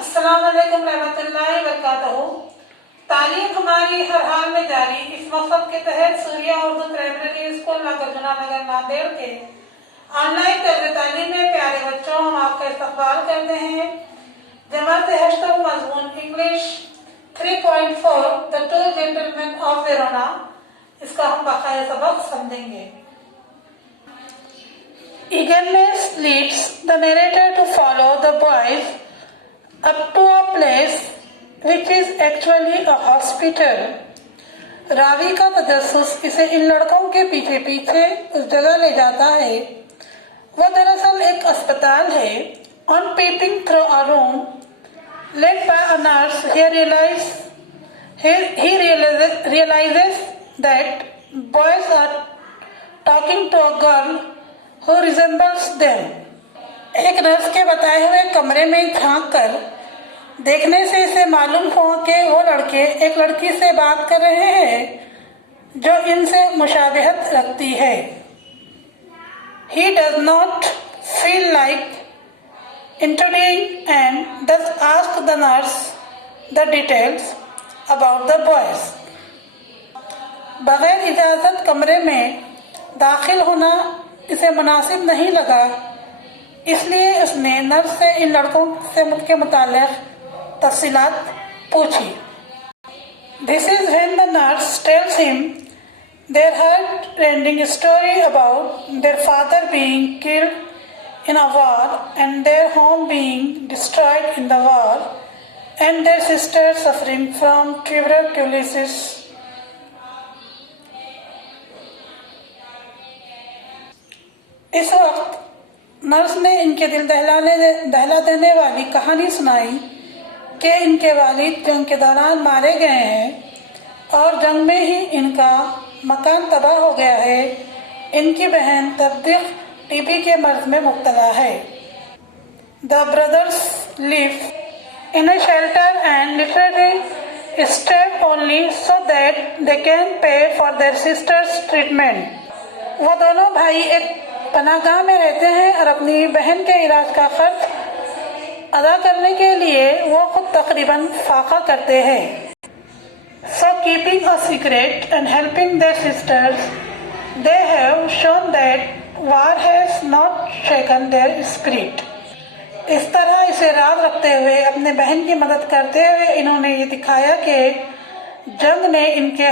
अस्सलाम वालेकुम रहमतुल्लाहि व बरकातहू। तालीम हमारी हर हाल में जारी। इस मकसद के तहत सूर्या उर्दू प्राइमरी स्कूल नागरजुना नगर नांदेड़ के ऑनलाइन तर्ज तालीम में प्यारे बच्चों, हम आपका इस्तकबाल करते हैं। जमात हश्तर मजमून English 3.4 the two gentlemen of Verona, इसका हम बाकायदा सबक समझेंगे। Eagerness leads the narrator to follow the boys up to a place which is actually a hospital. Ravi का तजस्सुस इसे इन लड़कों के पीछे पीछे उस जगह ले जाता है। वह दरअसल एक अस्पताल है। On peeping through a room led by a nurse, he realizes that boys are talking to a girl who resembles them. एक नर्स के बताए हुए कमरे में झांक कर देखने से इसे मालूम हुआ कि वो लड़के एक लड़की से बात कर रहे हैं जो इनसे मुशाबहत रखती है। He does not feel like intervening and thus asks the nurse the details about the boys. बगैर इजाजत कमरे में दाखिल होना इसे मुनासिब नहीं लगा, इसलिए उसने नर्स से इन लड़कों से के मुतालिक तफसीलात पूछी। This is when the nurse tells him their heart-rending story about their father being killed in a war and their home being destroyed in the war and their sister suffering from tuberculosis. इस वक्त nurse ने इनके दिल दहला देने वाली कहानी सुनाई कि इनके वालिद जंग के दौरान मारे गए हैं और जंग में ही इनका मकान तबाह हो गया है। इनकी बहन तब्दीक टीबी के मर्ज में मुब्तला है। The brothers live in a shelter and literally stay only so that they can pay for their sisters treatment. वो दोनों भाई एक पनाहगाह में रहते हैं और अपनी बहन के इलाज का खर्च अदा करने के लिए वो खुद तकरीबन फाका करते हैं। So keeping a secret and helping their sisters, they have shown that war has not shaken their spirit. इस तरह इसे राज रखते हुए अपने बहन की मदद करते हुए इन्होंने ये दिखाया कि जंग ने इनके